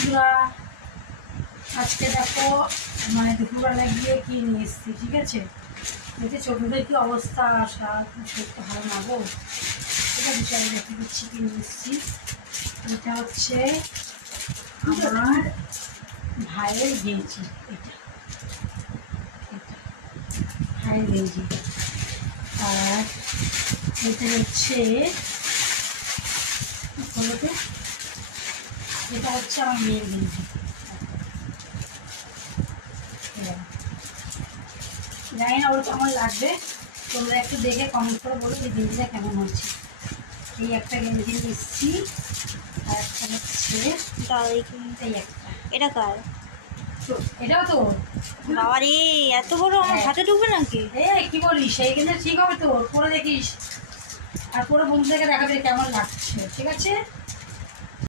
বন্ধুরা, আজকে দেখো মানে দুপুরবেলা গিয়ে কি নিয়ে এসছি, ঠিক আছে? এতে চোখের কি অবস্থা, সারাদিন শরীরটা ভালো না গো। ঠিক আছে, চলে দেখতে দিচ্ছি কি নিয়ে এসছি। এটা হচ্ছে আমার ভাইয়ের গেঞ্জি, এটা ভাইয়ের গেঞ্জি। আর এটা হচ্ছে এটা হচ্ছে আমার মেয়ের গেঞ্জি। জানি না ওর কেমন লাগবে, তোমরা একটু দেখে কমেন্ট করে বলো যে গেঞ্জিটা কেমন হচ্ছে। এই একটা গেঞ্জি নিচ্ছি, আর একটা হচ্ছে এই একটা। এটা কার? তো এটাও তো বাবা রে, এত বড় আমার হাতে ঢুকবে নাকি? এই কি বলিস, এই গেঞ্জি ঠিক হবে তো, পরে দেখিস আর পুরো বন্ধুদেরকে দেখাবে কেমন লাগছে, ঠিক আছে?